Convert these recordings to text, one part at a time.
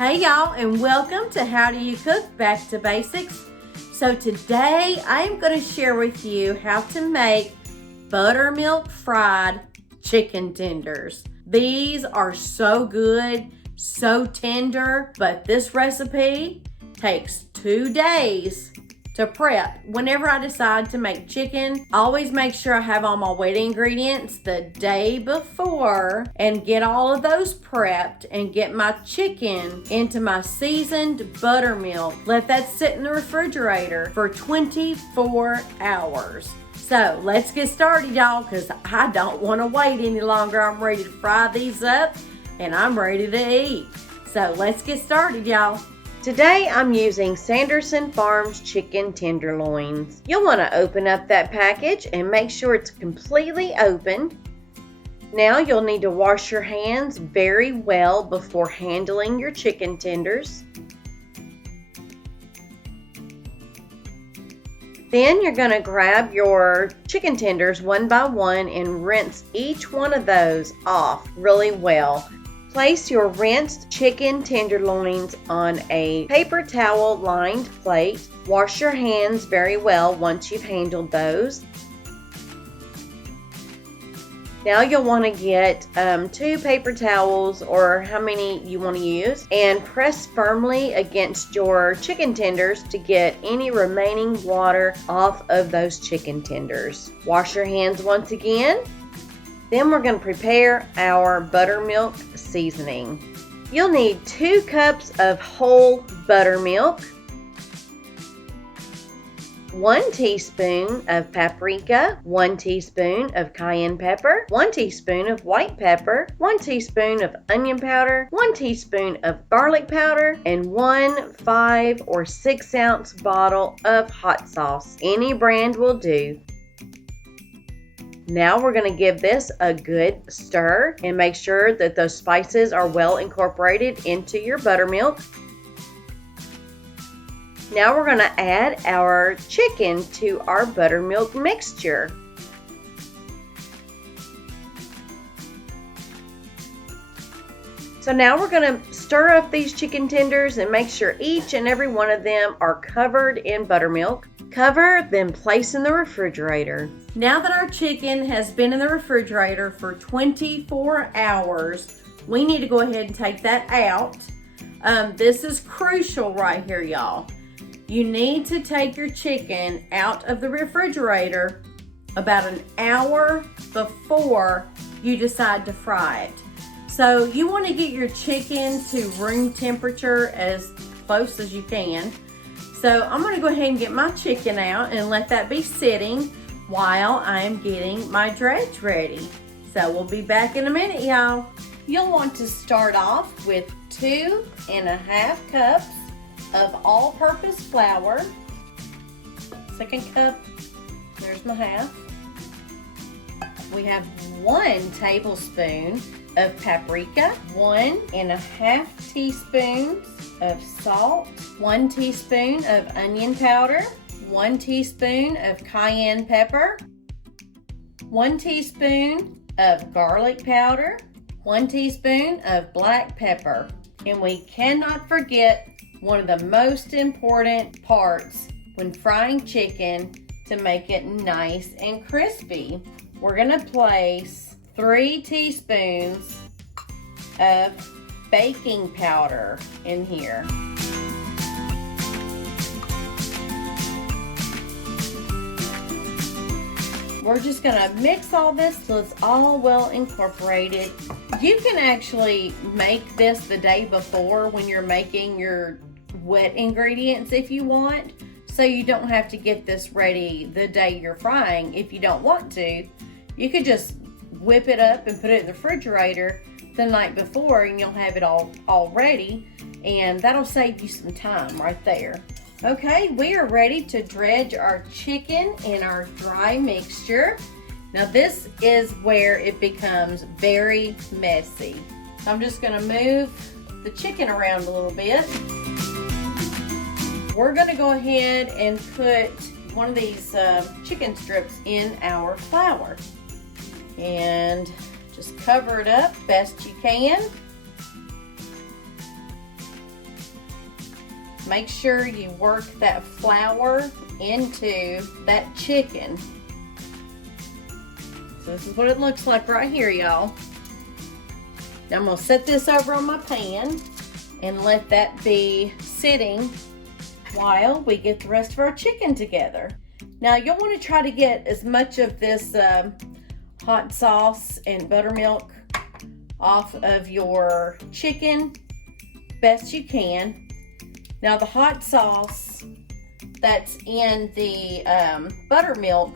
Hey y'all, and welcome to How Do You Cook? Back to Basics. So today I am going to share with you how to make buttermilk fried chicken tenders. These are so good, so tender, but this recipe takes 2 days to prep. Whenever I decide to make chicken, I always make sure I have all my wet ingredients the day before and get all of those prepped and get my chicken into my seasoned buttermilk. Let that sit in the refrigerator for 24 hours. So let's get started, y'all, because I don't want to wait any longer. I'm ready to fry these up and I'm ready to eat. So let's get started, y'all. Today I'm using Sanderson Farms chicken tenderloins. You'll want to open up that package and make sure it's completely open. Now you'll need to wash your hands very well before handling your chicken tenders. Then you're going to grab your chicken tenders one by one and rinse each one of those off really well. Place your rinsed chicken tenderloins on a paper towel lined plate. Wash your hands very well once you've handled those. Now you'll want to get 2 paper towels or how many you want to use and press firmly against your chicken tenders to get any remaining water off of those chicken tenders. Wash your hands once again. Then we're going to prepare our buttermilk seasoning. You'll need 2 cups of whole buttermilk, 1 teaspoon of paprika, 1 teaspoon of cayenne pepper, 1 teaspoon of white pepper, 1 teaspoon of onion powder, 1 teaspoon of garlic powder, and 1 5 or 6 ounce bottle of hot sauce. Any brand will do. Now we're going to give this a good stir and make sure that those spices are well incorporated into your buttermilk. Now we're going to add our chicken to our buttermilk mixture. So now we're going to stir up these chicken tenders and make sure each and every one of them are covered in buttermilk. Cover, then place in the refrigerator. Now that our chicken has been in the refrigerator for 24 hours, we need to go ahead and take that out. This is crucial right here, y'all. You need to take your chicken out of the refrigerator about an hour before you decide to fry it. So you want to get your chicken to room temperature as close as you can. So I'm going to go ahead and get my chicken out and let that be sitting while I'm getting my dredge ready. So we'll be back in a minute, y'all. You'll want to start off with 2½ cups of all-purpose flour. 2nd cup, there's my half. We have 1 tablespoon of paprika, 1½ teaspoons of salt, 1 teaspoon of onion powder, 1 teaspoon of cayenne pepper, 1 teaspoon of garlic powder, 1 teaspoon of black pepper. And we cannot forget one of the most important parts when frying chicken to make it nice and crispy. We're going to place 3 teaspoons of baking powder in here. We're just going to mix all this till it's all well incorporated. You can actually make this the day before when you're making your wet ingredients if you want, so you don't have to get this ready the day you're frying. If you don't want to, you could just whip it up and put it in the refrigerator the night before and you'll have it all ready, and that'll save you some time right there. Okay, we are ready to dredge our chicken in our dry mixture. Now this is where it becomes very messy. So I'm just going to move the chicken around a little bit. We're going to go ahead and put one of these chicken strips in our flour and just cover it up best you can. Make sure you work that flour into that chicken. So this is what it looks like right here, y'all. Now I'm gonna set this over on my pan and let that be sitting while we get the rest of our chicken together. Now you'll want to try to get as much of this hot sauce and buttermilk off of your chicken best you can. Now the hot sauce that's in the buttermilk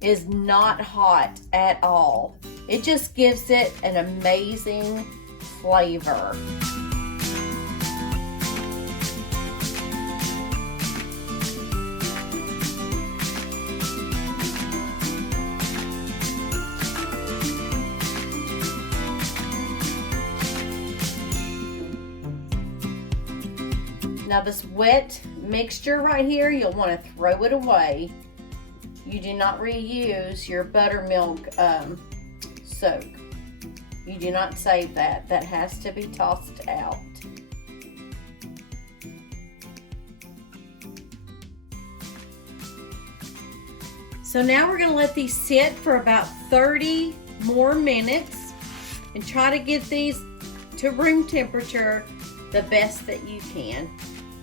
is not hot at all. It just gives it an amazing flavor. Now this wet mixture right here, you'll want to throw it away. You do not reuse your buttermilk soak. You do not save that. That has to be tossed out. So now we're going to let these sit for about 30 more minutes and try to get these to room temperature the best that you can.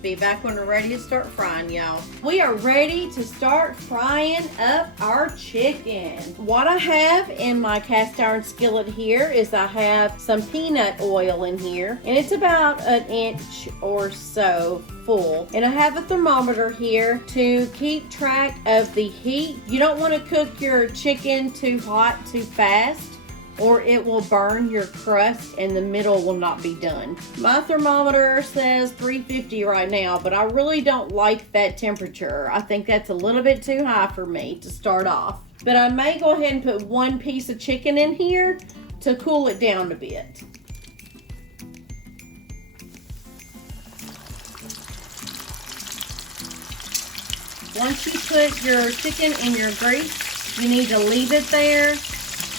Be back when we're ready to start frying, y'all. We are ready to start frying up our chicken. What I have in my cast iron skillet here is I have some peanut oil in here, and it's about an inch or so full. And I have a thermometer here to keep track of the heat. You don't want to cook your chicken too hot too fast, or it will burn your crust and the middle will not be done. My thermometer says 350 right now, but I really don't like that temperature. I think that's a little bit too high for me to start off. But I may go ahead and put one piece of chicken in here to cool it down a bit. Once you put your chicken in your grease, you need to leave it there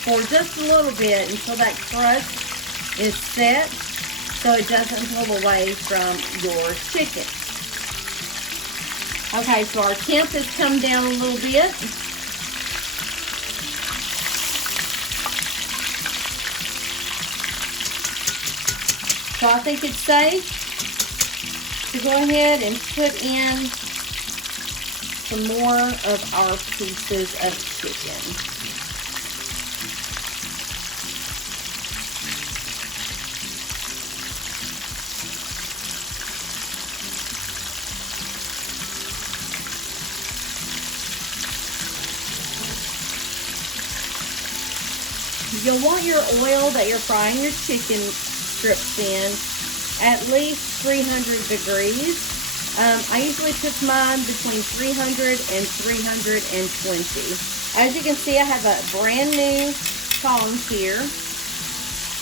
for just a little bit until that crust is set so it doesn't pull away from your chicken. Okay, so our temp has come down a little bit. So I think it's safe to go ahead and put in some more of our pieces of chicken. You'll want your oil that you're frying your chicken strips in at least 300 degrees. I usually cook mine between 300 and 320. As you can see, I have a brand new tongs here.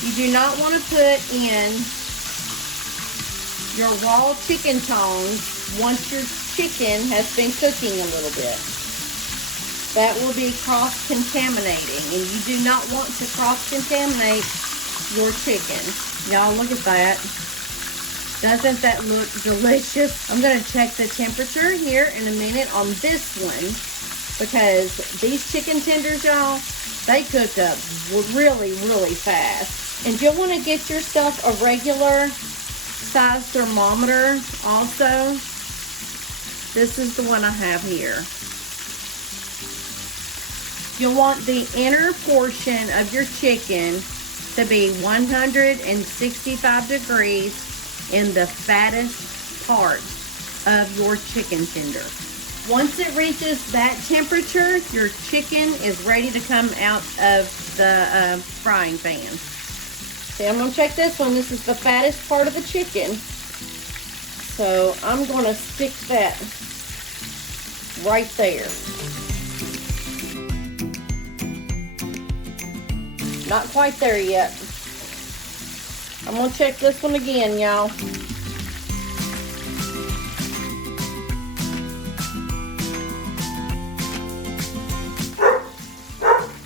You do not want to put in your raw chicken tongs once your chicken has been cooking a little bit. That will be cross-contaminating, and you do not want to cross-contaminate your chicken. Y'all, look at that. Doesn't that look delicious? I'm going to check the temperature here in a minute on this one, because these chicken tenders, y'all, they cook up really, really fast. And you'll want to get yourself a regular size thermometer also. This is the one I have here. You'll want the inner portion of your chicken to be 165 degrees in the fattest part of your chicken tender. Once it reaches that temperature, your chicken is ready to come out of the frying pan. See, I'm going to check this one. This is the fattest part of the chicken. So I'm going to stick that right there. Not quite there yet. I'm going to check this one again, y'all.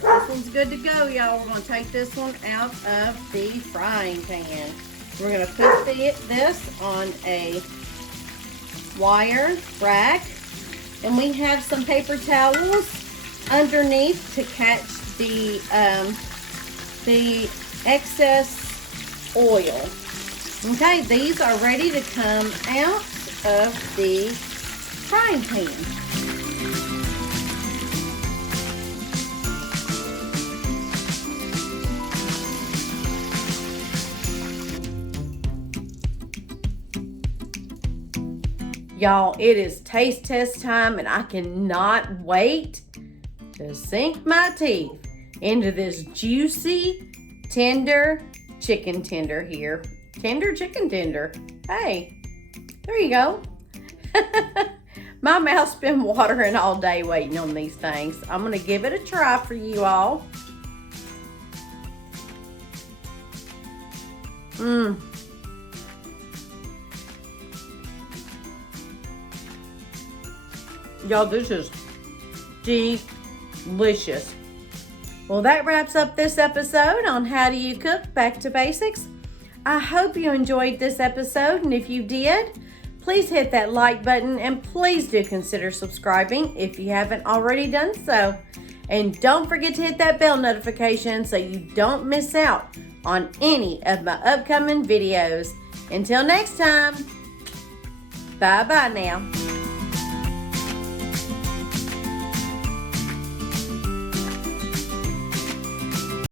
This one's good to go, y'all. We're going to take this one out of the frying pan. We're going to put this on a wire rack, and we have some paper towels underneath to catch the excess oil. Okay, these are ready to come out of the frying pan. Y'all, it is taste test time, and I cannot wait to sink my teeth into this juicy, tender chicken tender here. Tender chicken tender. Hey, there you go. My mouth's been watering all day waiting on these things. I'm going to give it a try for you all. Y'all, this is delicious. Well, that wraps up this episode on How Do You Cook? Back to Basics. I hope you enjoyed this episode, and if you did, please hit that like button, and please do consider subscribing if you haven't already done so. And don't forget to hit that bell notification so you don't miss out on any of my upcoming videos. Until next time, bye-bye now.